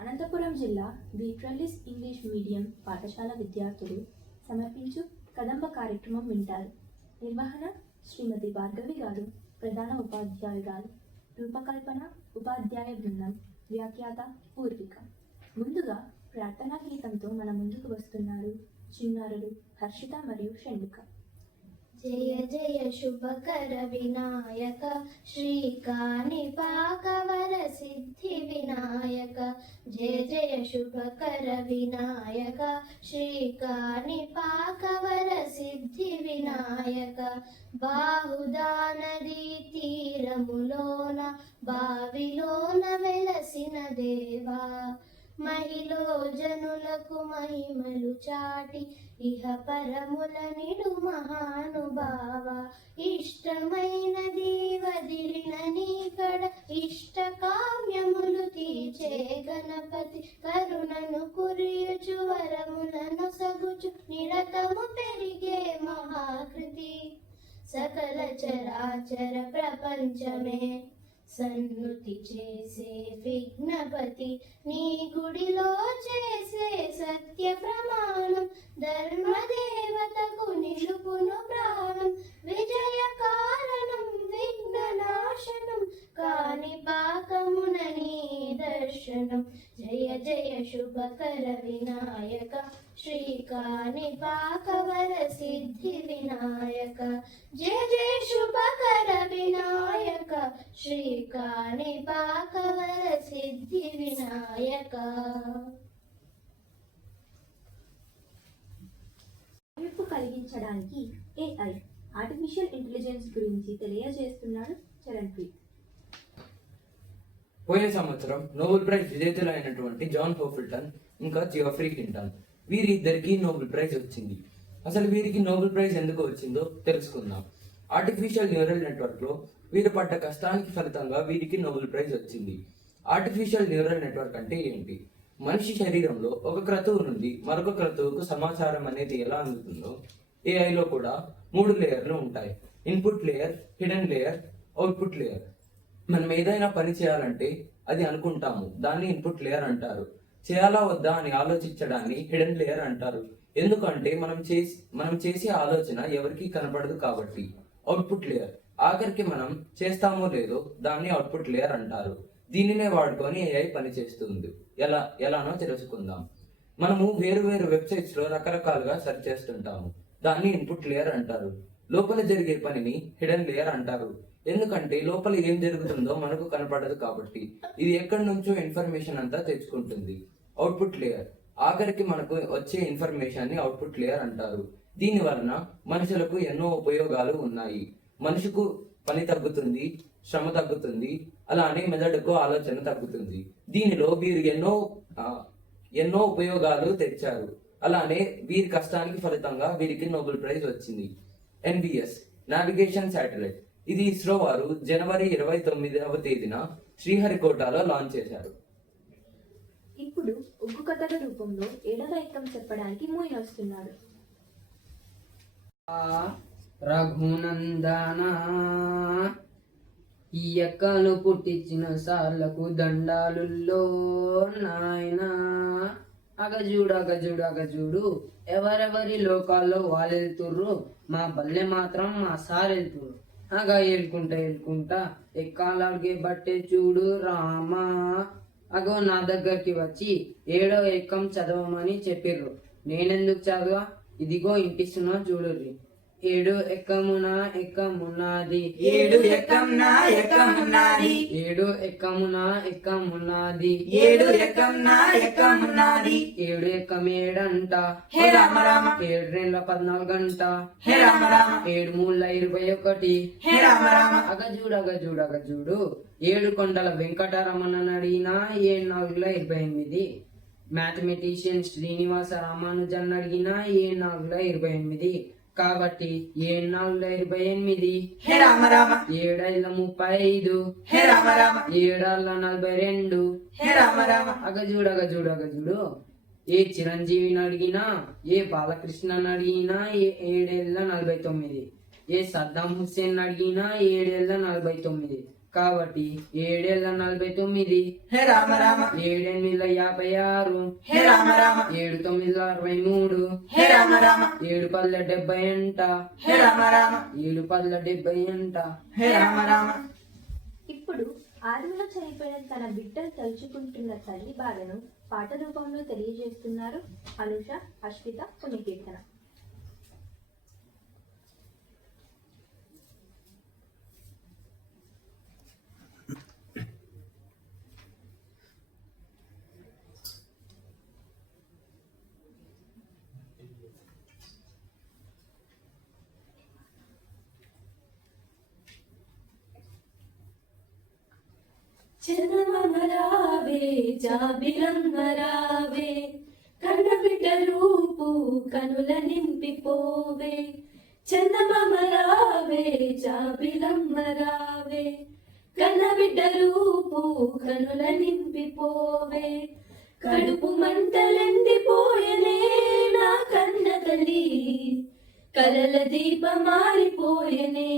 అనంతపురం జిల్లా the trellis English medium పాఠశాల విద్యార్థులు సమర్పించు కదంబ కార్యక్రమం వింటారు. నిర్వహణ శ్రీమతి భార్గవి గారు, ప్రధాన ఉపాధ్యాయురాలు. రూపకల్పన ఉపాధ్యాయ బృందం. వ్యాఖ్యాత పూర్విక. ముందుగా ప్రార్థనా గీతంతో మన ముందుకు వస్తున్నారు చిన్నారులు హర్షిత మరియు షణ్ముఖ. జయ జయ శుభకర వినాయక శ్రీకాణిపాకవర సిద్ధి వినాయక. జయ జయ శుభకర వినాయక శ్రీకాణిపాకవర సిద్ధి వినాయక. బాహుదా నదీ తీరములోన బావిలోన వెలసిన దేవా, మహిలో జనులకు మహిమలు చాటి ఇహ పరముల నిడు మహానుభావ. ఇష్టమైనది వదిలిన నీకడ ఇష్ట కామ్యములు తీర్చే గణపతి. కరుణను కురియుచు వరములను సగుచు నిరతము పెరిగే మహాకృతి. సకల చరాచర ప్రపంచమే సన్నుతి చేసే విఘ్నపతి. నీ గుడిలో చేసే సత్య ప్రమాణం ధర్మదేవతకు నిలుపును ప్రాణం. విజయ కారణం విఘ్ననాశనం కాణిపాకమున నీ దర్శనం. జయ జయ శుభకర వినాయక శ్రీకాణిపాకవర సిద్ధి వినాయక. జయ జయ శుభకర వినాయక శ్రీకాణిపాకవర సిద్ధి వినాయక. మార్పు కలిగించడానికి AI ఆర్టిఫిషియల్ ఇంటెలిజెన్స్ గురించి తెలియజేస్తున్నాడు చరణ్ ప్రీత్. పోయిన సంవత్సరం నోబెల్ ప్రైజ్ విజేతలైనటువంటి జాన్ హోఫిల్టన్ ఇంకా జియోఫ్రీ కింటాన్ వీరిద్దరికి నోబెల్ ప్రైజ్ వచ్చింది. అసలు వీరికి నోబెల్ ప్రైజ్ ఎందుకు వచ్చిందో తెలుసుకుందాం. ఆర్టిఫిషియల్ న్యూరల్ నెట్వర్క్ లో వీరు పడ్డ కష్టానికి ఫలితంగా వీరికి నోబెల్ ప్రైజ్ వచ్చింది. ఆర్టిఫిషియల్ న్యూరల్ నెట్వర్క్ అంటే ఏంటి? మనిషి శరీరంలో ఒక క్రతువు నుండి మరొక క్రతువుకు సమాచారం అనేది ఎలా అందుతుందో ఏఐలో కూడా 3 లేయర్లు ఉంటాయి. Input layer, hidden layer, output layer. మనం ఏదైనా పని చేయాలంటే అది అనుకుంటాము, దాన్ని ఇన్పుట్ లేయర్ అంటారు. చేయాలా వద్దా అని ఆలోచించడాన్ని హిడెన్ లేయర్ అంటారు. ఎందుకంటే మనం చేసే ఆలోచన ఎవరికి కనపడదు కాబట్టి. అవుట్పుట్ లేయర్, ఆఖరికి మనం చేస్తామో లేదో దాన్ని అవుట్పుట్ లేయర్ అంటారు. దీనినే వాడుకొని ఏఐ పని చేస్తుంది. ఎలానో తెలుసుకుందాం. మనము వేరు వేరు వెబ్సైట్స్ లో రకరకాలుగా సెర్చ్ చేస్తుంటాము, దాన్ని ఇన్పుట్ లేయర్ అంటారు. లోపల జరిగే పనిని హిడెన్ లేయర్ అంటారు. ఎందుకంటే లోపల ఏం జరుగుతుందో మనకు కనపడదు కాబట్టి. ఇది ఎక్కడి నుంచో ఇన్ఫర్మేషన్ అంతా తెచ్చుకుంటుంది. అవుట్పుట్ లేయర్, ఆఖరికి మనకు వచ్చే ఇన్ఫర్మేషన్ ని అవుట్పుట్ లేయర్ అంటారు. దీని వలన మనుషులకు ఎన్నో ఉపయోగాలు ఉన్నాయి. మనిషికు పని తగ్గుతుంది, శ్రమ తగ్గుతుంది, అలానే మెదడుకు ఆలోచన తగ్గుతుంది. దీనిలో వీరు ఎన్నో ఉపయోగాలు తెచ్చారు. అలానే వీరి కష్టానికి ఫలితంగా వీరికి నోబెల్ ప్రైజ్ వచ్చింది. NBS నావిగేషన్ శాటిలైట్, ఇది ఇస్రో వారు జనవరి 29వ తేదీన శ్రీహరికోటలో లాంచ్ చేశారు. ఇప్పుడు ఉగ్గు కథల రూపంలో 7వ ఎక్కం చెప్పడానికి మోయి వస్తున్నాడు. రఘునందన, ఈ ఎక్కలు పుట్టించిన సార్లకు దండాలుల్లో నాయనా. అగజూడు ఎవరెవరి లోకాల్లో వాళ్ళు వెళ్తుర్రు, మా బల్లె మాత్రం మా సార్ వెళ్తుర్రు. ఏలుకుంటా ఎక్కాలగే బట్టే చూడు రామా. అగో నా దగ్గరికి వచ్చి 7వ ఎక్కం చదవమని చెప్పిర్రు. నేనెందుకు చదవా? ఇదిగో ఇంటిస్తున్నా చూడుర్రి. 7 ఎక్కమున ఎక్కమున్నది, 7 ఎక్కంన ఎక్కమున్నది, 7 ఎక్కమున ఎక్కమున్నది, 7 ఎక్కంన ఎక్కమున్నది. 7 ఎక్కమేడంట, హే రామ రామ. 7 2 14 గంట, హే రామ రామ. 7 3 21, హే రామ రామ. అగజూడు 7 కొండల వెంకటరమణని అడిగినా 7 4 28. మ్యాథమెటిషియన్ శ్రీనివాస రామానుజన్ అడిగినా 7 4 28. కాబట్టి 7 4 28, హే రామ రామ. 7 5 35, హే రామ రామ. 7 42, హే రామ రామ. అగజూడు ఏ చిరంజీవిని అడిగినా, ఏ బాలకృష్ణని అడిగినా 7 49, ఏ సద్దాం హుస్సేన్ అడిగినా 7 49. కాబట్టి 7 హే రామ రామ 7 హే రామ రామ 7 హే రామ రామ 7 పల్ల 70 హే రామ రామ 7 పల్ల 70 హే రామ రామ. ఇప్పుడు ఆర్మీలో చనిపోయిన తన బిడ్డలు తలుచుకుంటున్న తల్లి బాధను పాట రూపంలో తెలియజేస్తున్నారు అనుష, అశ్విత, పుణ్యకీర్తన. చందమామరావే జాబిలమ్మరావే కన్నబిడ్డ రూపు కనుల నింపిపోవే. చందమామరావే జాబిలమ్మరావే కన్నబిడ్డ రూపు కనుల నింపిపోవే. కడుపు మంటలెండిపోయనే నా కన్న తల్లి, కలల దీపమారిపోయనే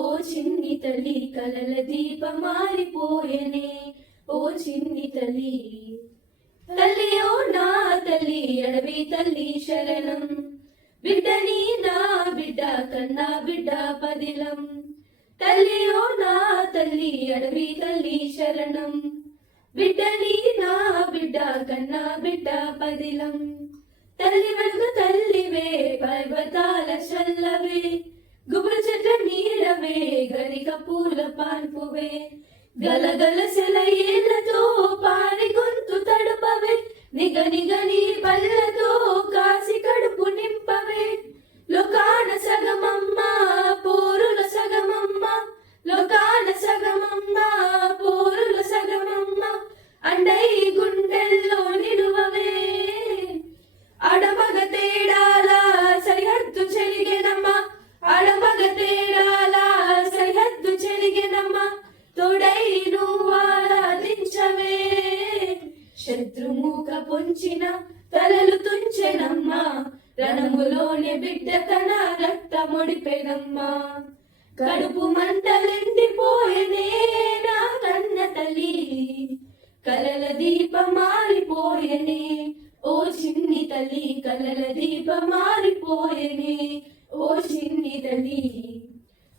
ఓ చిన్ని తల్లి, కలల దీపమారిపోయనే ఓ చిన్ని తల్లి. తల్లి ఓ నా తల్లి, అడవి తల్లి శరణం, బిడ్డని నా బిడ్డ కన్నా బిడ్డ పదిలం. తల్లి ఓ నా తల్లి, అడవి తల్లి శరణం, బిడ్డని నా బిడ్డ కన్నా బిడ్డ పదిలం. తల్లి వెనుక తల్లివే పర్వతాల చల్లవే, గుబురు చెట్ల నీడవే గరిక పూల పాన్పువే. గలగల సెలయేళ్లతో పారి గొంతు తడుపవే, నిగ నిగ నీ పళ్ళతో కాసి కడుపు నింపవే. లోకాన సగమమ్మ పోరుల సగమమ్మ, లోకాన సగమమ్మ పోరుల సగమమ్మ, అండై గుండెల్లో నిలువవే. అడమగ తేడాల సరిహద్దు చెరిగెనమ్మ, అడమగ తేడాల సరిహద్దు చెరిగెనమ్మ, తోడై నువ్వారాధించవే. శత్రుమూక పొంచిన తలలు తుంచెనమ్మ, రణములోనే బిడ్డ తన రక్తముడిపెనమ్మ. కడుపు మంటలెండిపోయనే నా కన్న తల్లి, కలల దీపమారిపోయనే ఓ చిన్ని తల్లి, కలల దీపమారిపోయనే ఓ చిన్ని తల్లి.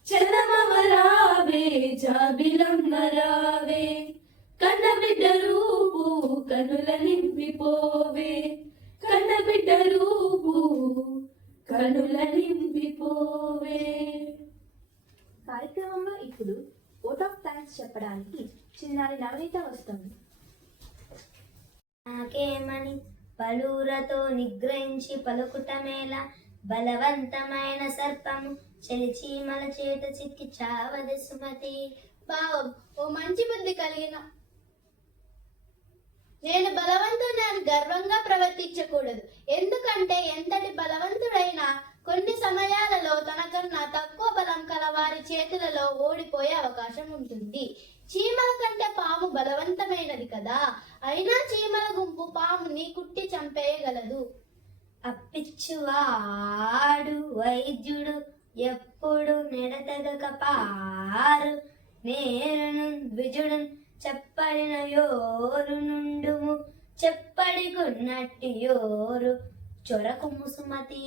చందమామరావే జాబిలమ్మరావే కన్నబిడ్డ రూపు కనుల నింపిపోవే, కన్నబిడ్డ రూపు కనుల నింపిపోవే. కార్యక్రమంలో ఇప్పుడు ఓట్ ఆఫ్ థ్యాంక్స్ చెప్పడానికి చిన్నారి నవనీత వస్తుంది. నాకేమని పలువురతో నిగ్రహించి పలుకుటమేల, బలవంతమైన సర్పము చలిచీమల చేత చిక్కి చావది సుమతి. భావం ఓ మంచి బుద్ధి కలిగిన నేను బలవంతుడని గర్వంగా ప్రవర్తించకూడదు. ఎందుకంటే ఎంతటి బలవంతుడైనా కొన్ని సమయాలలో తనకన్నా తక్కువ బలం కల వారి చేతులలో ఓడిపోయే అవకాశం ఉంటుంది. చీమల కంటే పాము బలవంతమైనది కదా, అయినా చీమల గుంపు పాముని కుట్టి చంపేయగలదు. అప్పిచ్చువాడు వైద్యుడు ఎప్పుడు నెడతెగక పారు, నేరును ద్విజుడు చెప్పడిన యోరు నుండుము, చెప్పడి కొన్నట్టి యోరు చొరకు ముసుమతి.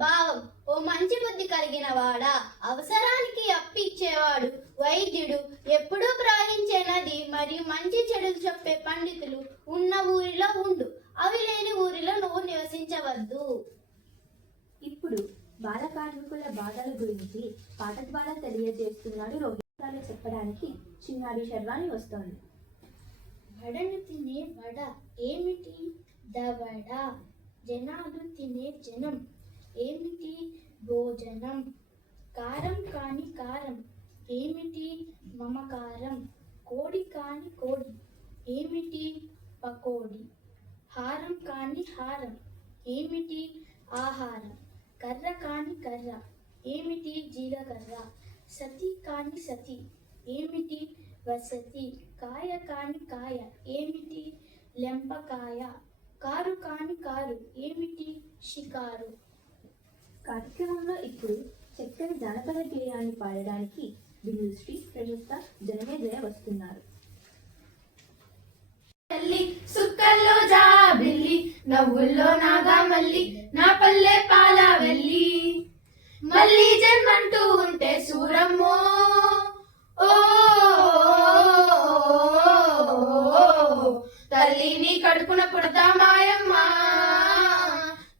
భావం ఓ మంచి బుద్ధి కలిగిన వాడా, అవసరానికి అప్పిచ్చేవాడు వైద్యుడు, ఎప్పుడూ ప్రవహించే నది మరియు మంచి చెడులు చెప్పే పండితులు ఉన్న ఊరిలో ఉండు, అవి లేని ఊరిలో నువ్వు నివసించవద్దు. ఇప్పుడు బాల కార్మికుల బాధల గురించి పాట ద్వారా తెలియజేస్తున్నాడు రోహిత్. చెప్పడానికి చిన్నారి శర్వాణి వస్తోంది. వడను తినే వడ ఏమిటి? దవడ. జనాలు తినే జనం ఏమిటి? భోజనం. కారం కాని కారం ఏమిటి? మమకారం. కోడి కాని కోడి ఏమిటి? పకోడి. హారం కాని హారం ఏమిటి? ఆహారం. కర్ర కాని కర్ర ఏమిటి? జీలకర్ర. సతి కాని సతి ఏమిటి? వసతి. కాయ కాని కాయ ఏమిటి? లెంపకాయ. కారు కాని కారు ఏమిటి? షికారు. కార్యక్రమంలో ఇప్పుడు చక్కని జానపద గేయాన్ని పాడడానికి బిందుశ్రీ ప్రయుక్త జనమేజయ వస్తున్నారు. తల్లి సుక్కల్లో జాబిల్లి నవ్వుల్లో నాగా మల్లి నా పల్లె పాల వెళ్ళి మళ్ళీ జన్మంటూ ఉంటే సూరమ్మో ఓ తల్లిని కడుపున పుడతా మాయమ్మ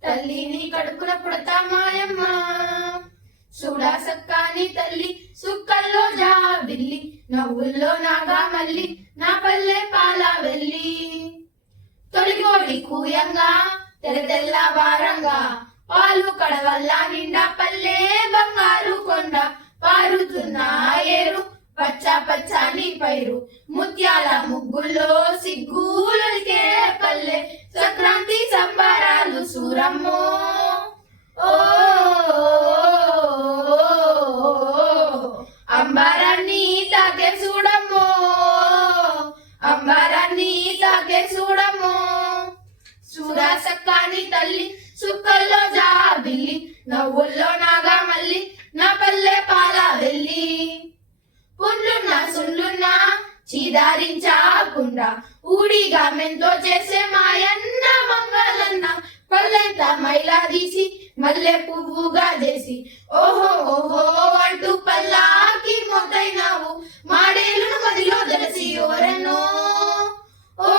తల్లిని కడుపున పుడతా మాయమ్మ చూడా సక్కాని తల్లి సుక్కల్లో జాబిల్లి నవ్వుల్లో నాగా మల్లి నా పల్లె పాల వెళ్ళి తొలిగోడి కూయంగా తెల్ల వారంగా పాలు కడవల్లా నిండా పల్లె బంగారు కొండ పారుతున్న ఏరు పచ్చ పచ్చని పైరు ముత్యాల ముగ్గుల్లో సిగ్గులకే పల్లె సంక్రాంతి సంబరాలు సూరమ్మో ఓ అంబరాన్ని తాకే చూడమ్మో అంబరాన్ని తాకే చూడమ్మో చూడా సక్కాని తల్లి సుక్కల్లో జాబిల్లి నవ్వుల్లో నాగా మల్లి నా పల్లె పాల వెళ్ళి పుండ్లున్నా సుండ్లున్నా చీదారించకుండా ఊడిగా మెంతో చేసే మాయన్న మంగళన్న పల్లెంతా మైలా తీసి మల్లె పువ్వుగా చేసి ఓహో ఓహో అంటూ పల్లాకి మొదలైనావు మాడేలును మదిలో తెలిసి ఎవరన్నో ఓ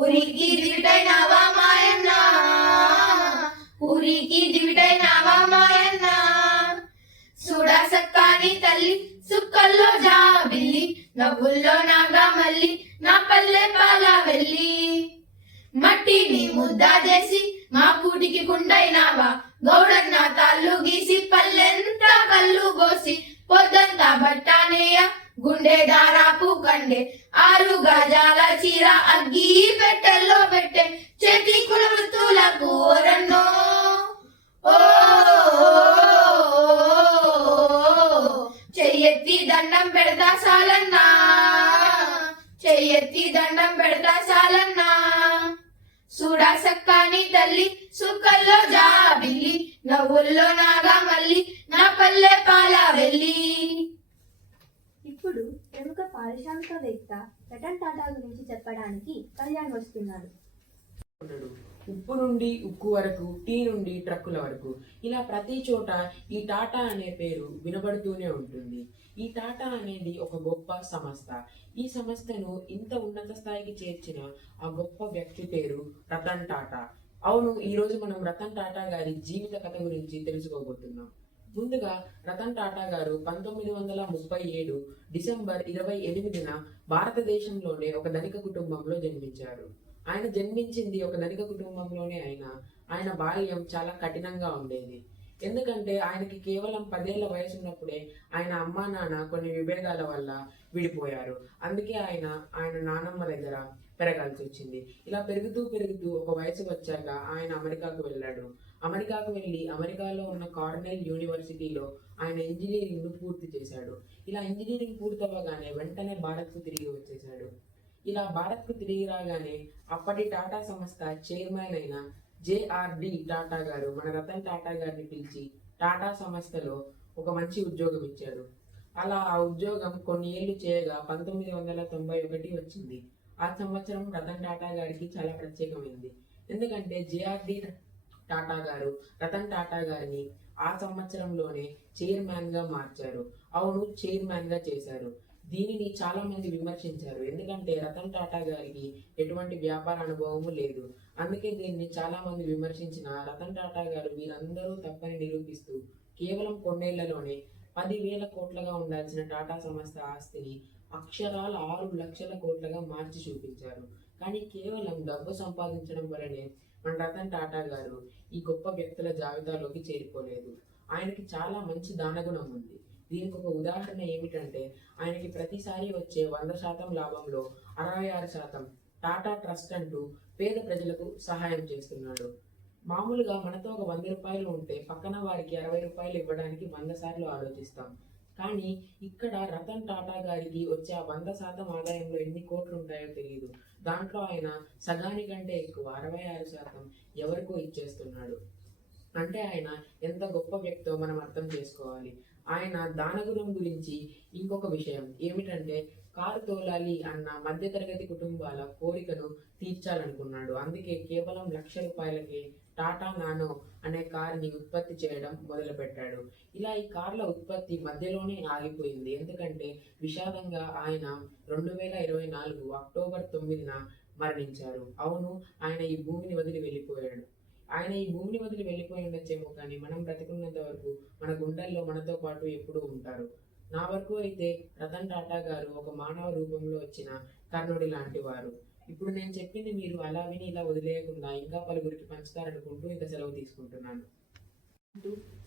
ఊరికి దివిటైనావా మాయన్న ఊరికి దివిటైనావా మాయన్న చూడా సక్కాని తల్లి సుక్కల్లో జాబిల్లి నవ్వుల్లో నాగా మల్లి నా పల్లె పాల వెళ్ళి మట్టిని ముద్దా చేసి మా కూటికి కుండైనావా గౌడన్న తాళ్ళు గీసి పల్లెంతా కళ్ళు పోసి పొద్దంతా బట్టానేయ గుండె దారాపు కండే 6 గజాల చీర అగ్గి పెట్టెల్లో పెట్టే చేతి కులవృత్తులకు ఓరన్నో ఓ చెయ్యెత్తి దండం పెడతా సాలన్నా చెయ్యెత్తి దండం పెడతా సాలన్నా చూడా సక్కాని తల్లి సుక్కల్లో జాబిల్లి నవ్వుల్లో నాగా మల్లి నా పల్లె పాల వెళ్ళి. ఇప్పుడు ప్రముఖ పారిశ్రామికవేత్త రతన్ టాటా గురించి చెప్పడానికి కళ్యాణ్ వస్తున్నారు. ఉప్పు నుండి ఉక్కు వరకు, టీ నుండి ట్రక్కుల వరకు, ఇలా ప్రతి చోట ఈ టాటా అనే పేరు వినబడుతూనే ఉంటుంది. ఈ టాటా అనేది ఒక గొప్ప సంస్థ. ఈ సంస్థను ఇంత ఉన్నత స్థాయికి చేర్చిన ఆ గొప్ప వ్యక్తి పేరు రతన్ టాటా. అవును, ఈరోజు మనం రతన్ టాటా గారి జీవిత కథ గురించి తెలుసుకోబోతున్నాం. ముందుగా రతన్ టాటా గారు 1937 డిసెంబర్ 28న భారతదేశంలోనే ఒక ధనిక కుటుంబంలో జన్మించారు. ఆయన జన్మించింది ఒక ధనిక కుటుంబంలోనే అయినా ఆయన బాల్యం చాలా కఠినంగా ఉండేది. ఎందుకంటే ఆయనకి కేవలం 10 ఏళ్ల వయసు ఉన్నప్పుడే ఆయన అమ్మా నాన్న కొన్ని విభేదాల వల్ల విడిపోయారు. అందుకే ఆయన నానమ్మ దగ్గర పెరగాల్సి వచ్చింది. ఇలా పెరుగుతూ ఒక వయసు వచ్చాక ఆయన అమెరికాకు వెళ్ళాడు. అమెరికాకు వెళ్ళి అమెరికాలో ఉన్న కార్నెల్ యూనివర్సిటీలో ఆయన ఇంజనీరింగ్ ను పూర్తి చేశాడు. ఇలా ఇంజనీరింగ్ పూర్తవగానే వెంటనే భారత్కు తిరిగి వచ్చేశాడు. ఇలా భారత్కు తిరిగి రాగానే అప్పటి టాటా సంస్థ చైర్మన్ అయిన జేఆర్డి టాటా గారు మన రతన్ టాటా గారిని పిలిచి టాటా సంస్థలో ఒక మంచి ఉద్యోగం ఇచ్చాడు. అలా ఆ ఉద్యోగం కొన్ని ఏళ్లు చేయగా 1991 వచ్చింది. ఆ సంవత్సరం రతన్ టాటా గారికి చాలా ప్రత్యేకమైంది. ఎందుకంటే జేఆర్డి టాటా గారు రతన్ టాటా గారిని ఆ సంవత్సరంలోనే చైర్మన్ గా మార్చారు. అవును, చైర్మన్ గా చేశారు. దీనిని చాలా మంది విమర్శించారు. ఎందుకంటే రతన్ టాటా గారికి ఎటువంటి వ్యాపార అనుభవము లేదు. అందుకే దీన్ని చాలా మంది విమర్శించిన రతన్ టాటా గారు వీరందరూ తప్పని నిరూపిస్తూ కేవలం కొన్నేళ్లలోనే 10,000 కోట్లుగా ఉండాల్సిన టాటా సంస్థ ఆస్తిని అక్షరాల 6 లక్షల కోట్లుగా మార్చి చూపించారు. కానీ కేవలం డబ్బు సంపాదించడం వల్లనే మన రతన్ టాటా గారు ఈ గొప్ప వ్యక్తుల జాబితాలోకి చేరిపోలేదు. ఆయనకి చాలా మంచి దానగుణం ఉంది. దీనికి ఒక ఉదాహరణ ఏమిటంటే ఆయనకి ప్రతిసారి వచ్చే 100% లాభంలో 66% టాటా ట్రస్ట్ అంటూ పేద ప్రజలకు సహాయం చేస్తున్నాడు. మామూలుగా మనతో ఒక 100 రూపాయలు ఉంటే పక్కన వారికి 60 రూపాయలు ఇవ్వడానికి 100 సార్లు ఆలోచిస్తాం. కానీ ఇక్కడ రతన్ టాటా గారికి వచ్చే ఆ 100% ఆదాయంలో ఎన్ని కోట్లు ఉంటాయో తెలియదు. దాంట్లో ఆయన సగానికంటే ఎక్కువ 66% ఎవరికో ఇచ్చేస్తున్నాడు. అంటే ఆయన ఎంత గొప్ప వ్యక్తో మనం అర్థం చేసుకోవాలి. ఆయన దానగుణం గురించి ఇంకొక విషయం ఏమిటంటే కారు తోలాలి అన్న మధ్యతరగతి కుటుంబాల కోరికను తీర్చాలనుకున్నాడు. అందుకే కేవలం ₹1,00,000కి టాటా నానో అనే కారుని ఉత్పత్తి చేయడం మొదలుపెట్టాడు. ఇలా ఈ కార్ల ఉత్పత్తి మధ్యలోనే ఆగిపోయింది. ఎందుకంటే విషాదంగా ఆయన 2024 అక్టోబర్ 9న మరణించారు. అవును, ఆయన ఈ భూమిని వదిలి వెళ్ళిపోయాడు. ఆయన ఈ భూమిని వదిలి వెళ్ళిపోయి ఉండొచ్చేమో, కానీ మనం బ్రతికున్నంత వరకు మన గుండెల్లో మనతో పాటు ఎప్పుడూ ఉంటారు. నా వరకు అయితే రతన్ టాటా గారు ఒక మానవ రూపంలో వచ్చిన కర్ణుడి లాంటి వారు. ఇప్పుడు నేను చెప్పింది మీరు అలా విని ఇలా వదిలేయకుండా ఇంకా పలుగురికి పంచుతారనుకుంటూ ఇంత సెలవు తీసుకుంటున్నాను.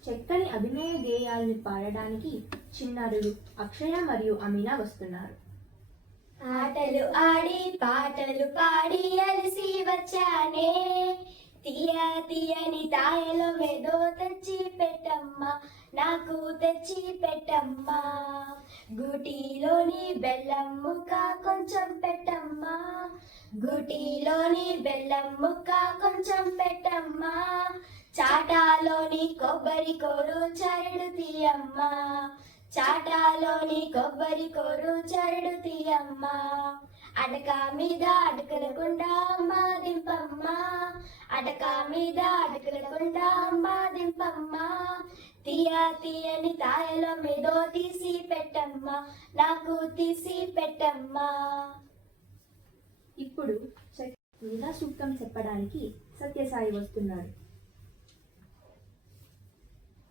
చక్కని అభినయ గేయాలను పాడడానికి చిన్నారులు అక్షయ మరియు అమీనా వస్తున్నారు. ఆటలు ఆడి పాటలు పాడి అలసి వచ్చానే, తీయ తీయని తాయలో ఏదో తెచ్చి పెట్టమ్మా, నాకు తెచ్చి పెట్టమ్మా. గూటిలోని బెల్లం ముక్క కొంచెం పెట్టమ్మా, గూటిలోని బెల్లం ముక్క కొంచెం పెట్టమ్మా. చాటాలోని కొబ్బరి కోరు చరుడు తీయమ్మా, చాటాలోని కొబ్బరి కోరు చరుడు తీయమ్మా. అటక మీద అటుకలకుండా అమ్మ దింపమ్మ, అటక మీద అటుకలకుండా అమ్మ దింపమ్మ. తీయ తీయని తాయలో మీదో తీసి పెట్టమ్మా, నాకు తీసి పెట్టమ్మా. ఇప్పుడు మీద సూక్తం చెప్పడానికి సత్యసాయి వస్తున్నారు.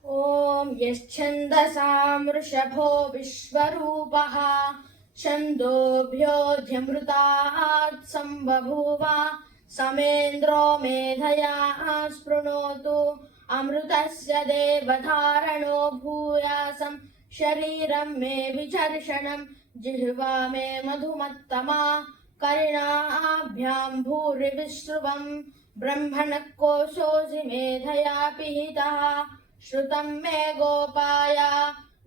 ఓం యశ్చందసాం వృషభో విశ్వరూపః ఛందోభ్యోऽధ్యమృతాత్ సంబభూవ సಮೇంద్రో మేధయా స్పృణోతు అమృతస్య దేవధారణో భూయాసం శరీరం మే విచర్షణం జిహ్వా మే మధుమత్తమా కర్ణాభ్యాం భూరి విశ్రువం బ్రహ్మణః కోశోऽसि మేధయా పిహితః श्रुतं मे गोपाय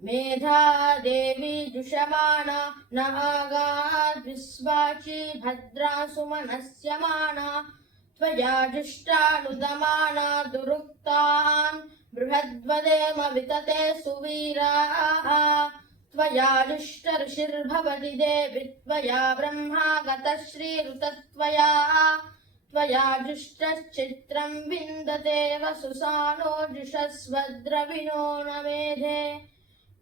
मेधा देवी जुषमाना न आगाद्विश्वाची भद्रा सुमनस्यमाना त्वया जुष्टानुदमाना दुरुक्तान् बृहद्वदेम वितते सुवीराः त्वया जुष्ट ऋषिर्भवति देवि त्वया ब्रह्मा गतश्रीरुतत्वया त्वया जुष्टश्चित्रं विन्दते वसुसानो जुषस्वद्रविणो न मेधे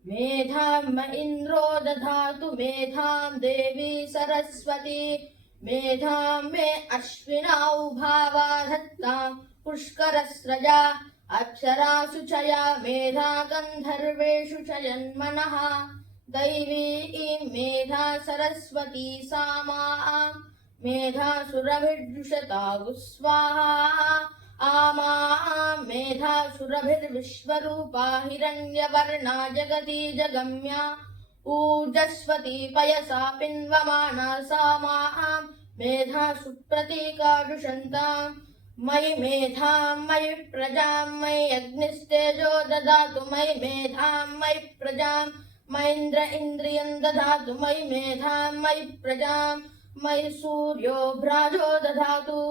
मेधां म इन्द्रो दधातु मेधां देवी सरस्वती मेधां मे अश्विनौ भावा धत्तां पुष्करस्रजा अप्सरासु चया मेधा गन्धर्वेषु च जन्मनः दैवी मेधा सरस्वती सामा मेधा सुरभिर्जुषतागु स्वाहा आमा मेधा सुरभिर्विश्वरूपा हिरण्यवर्णा जगती जगम्या ऊर्जस्वती पयसा पिन्वमाना सामा मेधा सुप्रतीका दुषन्तां मयि मेधां मयि प्रजां मयि अग्निस्तेजो ददातु मयि मेधां मयि प्रजां मयीन्द्र इन्द्रियं ददातु मयि मेधां मयि प्रजां मयि सूर्यो भ्राजो दधातु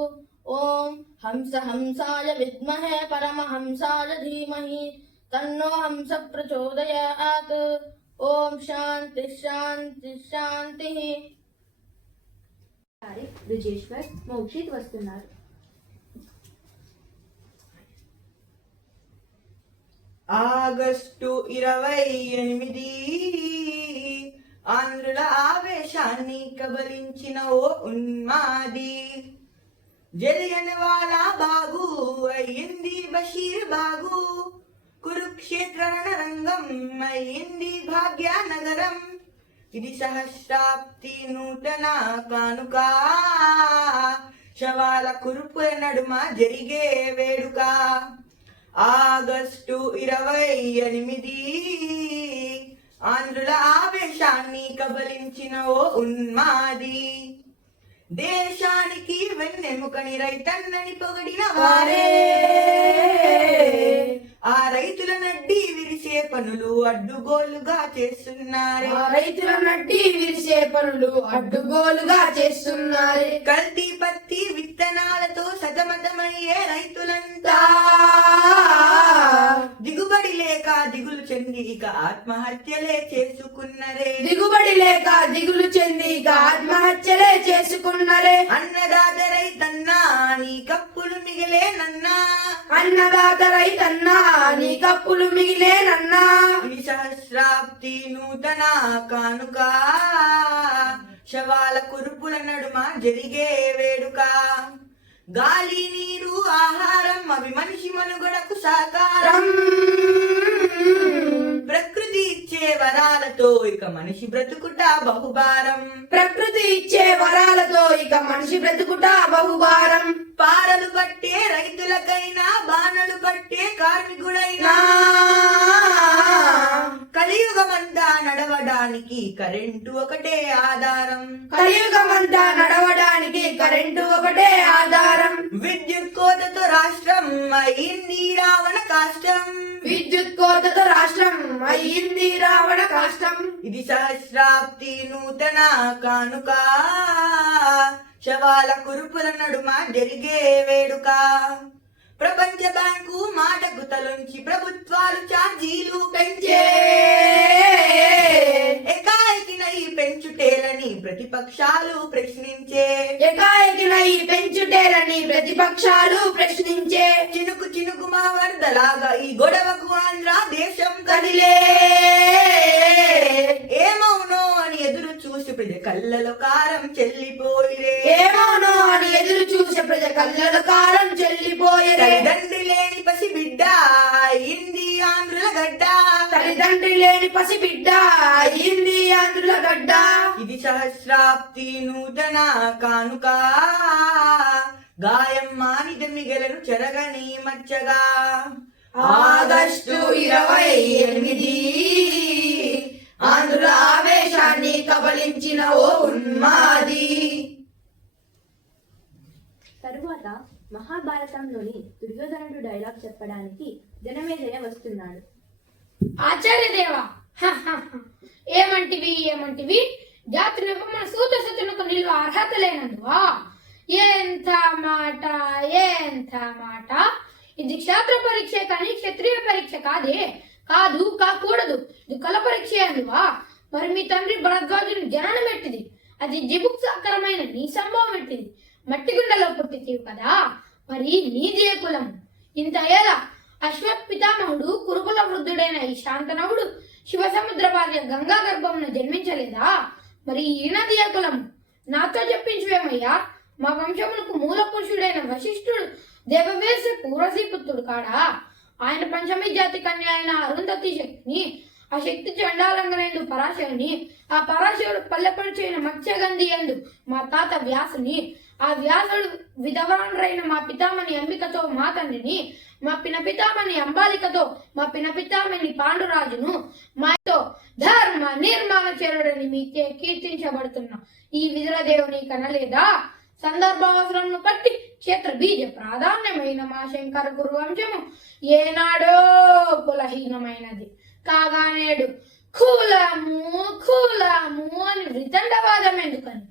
ओम हंस हंसाय विद्महे परमहंसाय धीमहि तन्नो हंस प्रचोदयात् ओम शांति शांति शांति. బ్రిజేశ్వర్ మోక్షిత్ వస్తున్నారు. ఆగస్టు 28 ఆంధ్రుల ఆవేశాన్ని కబలించిన ఓ ఉన్మాది జలియన్ వాలా బాగు అయ్యింది బషీర్ బాగు కురుక్షేత్ర రణరంగం అయ్యింది భాగ్యనగరం ఇది సహస్రాబ్ది నూతన కానుక శవాల కురుపుల నడుమ జరిగే వేడుక. ఆగస్టు 28 ఆంధ్రుల ఆవేశాన్ని కబలించిన ఓ ఉన్మాది దేశానికి వెన్నెముకని రైతన్నని పొగడిన వారే ఆ రైతుల నడ్డి విరిసే పనులు అడ్డుగోలుగా చేస్తున్నారే రైతుల నడ్డి విరిసే పనులు అడ్డుగోలుగా చేస్తున్నారే కల్తీ పత్తి విత్తనాలతో సతమతమయ్యే రైతులంతా ఇక ఆత్మహత్యలే చేసుకున్నరే. దిగుబడి లేక దిగులు చెంది ఇక ఆత్మహత్యలే చేసుకున్నరే. అన్నదాత రైతన్నా నీ కప్పులు మిగిలేనన్నా. అన్నదాత రైతన్నా నీ కప్పులు మిగిలేనన్నా. ఈ సహస్రాబ్ది నూతన కానుక శవాల కురుపుల నడుమ జరిగే వేడుక. గాలి నీరు ఆహారం అవి మనిషి మనుగడకు సాకారం. ప్రకృతి ఇచ్చే వరాలతో ఇక మనిషి బ్రతుకుట బహుభారం. ప్రకృతి ఇచ్చే వరాలతో ఇక మనిషి బ్రతుకుట బహుభారం. పారలు కట్టే రైతులకైనా బాణలు కట్టే కార్మికుడైనా కలియుగమంతా నడవడానికి కరెంటు ఒకటే ఆధారం. కలియుగమంతా నడవడానికి కరెంటు ఒకటే ఆధారం. విద్యుత్ కోతతో రాష్ట్రం అయింది రావణ కాష్టం. విద్యుత్ కోతతో రాష్ట్రం అయ్యింది రావణ కష్టం. ఇది సహస్రాబ్ది నూతన కానుక శవాల కురుపుల నడుమ జరిగే వేడుక. ప్రపంచ బ్యాంకు మాటకు తలొంచి ప్రభుత్వాలు ఛార్జీలు పెంచే. ఎకాయికిన ఈ పెంచుటేలని ప్రతిపక్షాలు ప్రశ్నించే. ఎకాయకిన ఈ పెంచుటేరని ప్రతిపక్షాలు ప్రశ్నించే. చినుకు చినుకు మా వరదలాగా ఈ గొడవకు ఆంధ్ర దేశం కదిలే. ఏమవునో అని ఎదురు చూసి ప్రజ కళ్ళలో కారం చెల్లిపోయిరే. ఏమోనో అని ఎదురు చూసే ప్రజ కళ్ళలో కారం చెల్లిపోయే. తల్లిదండ్రి లేని పసి బిడ్డ అయింది ఆంధ్రుల గడ్డ. తల్లిదండ్రి లేని పసి బిడ్డ అయింది ఆంధ్రుల గడ్డ. ఇది సహస్రాబ్ది నూతన కానుక గాయం మానిద మిగలను చెరగని మచ్చగా. ఆగస్టు 28 ఆంధ్రుల ఆవేశాన్ని కబలించిన ఓ ఉన్మాది. తరువాత మహాభారతంలోని దుర్యోధనుడు డైలాగ్ చెప్పడానికి జనమేజయ వస్తున్నాడు. ఆచార్యదేవా, ఏమంటివి జాతులకు మన సూత సతులకు నిల్వ అర్హత లేనందువా? ఎంత మాట, ఎంత మాట! ఇది క్షేత్ర పరీక్ష కానీ క్షత్రియ పరీక్ష కాకూడదు. ఇది కుల పరీక్ష అందువా? మరి మీ తండ్రి భరద్వాజుని జననం ఎట్టిది? అది జిబుక్సాకరమైన నీ సంభవం ఎట్టిది? మట్టి గుండెలో పుట్టితీవు కదా, మరి నీది ఏ కులం? ఇంత ఎలా అశ్వత్ పితామహుడు కురుకుల వృద్ధుడైన ఈ శాంతనవుడు శివసముద్ర భార్య గంగా గర్భమున జన్మించలేదా? మరి ఈయనది ఏ కులం? నాతో చెప్పించువేమయ్యా. మా వంశములకు మూల పురుషుడైన వశిష్ఠుడు దేవవేశ పూర్వశీ పుత్రుడు కాడా? ఆయన పంచమి జాతి కన్య అయిన అరుంధతి శక్తిని, ఆ శక్తి చండాలంగనేందు పరాశరుని, ఆ పరాశరుడు పల్లెపడిచైన మత్స్యగంధి ఎందు మా తాత వ్యాసుని, ఆ వ్యాసుడు విధవానురైన మా పితామణి అంబికతో మా తండ్రిని, మా పినపితామణి అంబాలికతో మా పినపితామణి పాండురాజును, మాతో ధర్మ నిర్మాణచరుడని మీకే కీర్తించబడుతున్న ఈ విదురదేవుని కనలేదా? సందర్భావసరంను బట్టి క్షేత్ర బీజ ప్రాధాన్యమైన మా శంకర గురు వంశము ఏనాడో కులహీనమైనది కాగా నేడు కులము అని వితండవాదం ఎందుకని?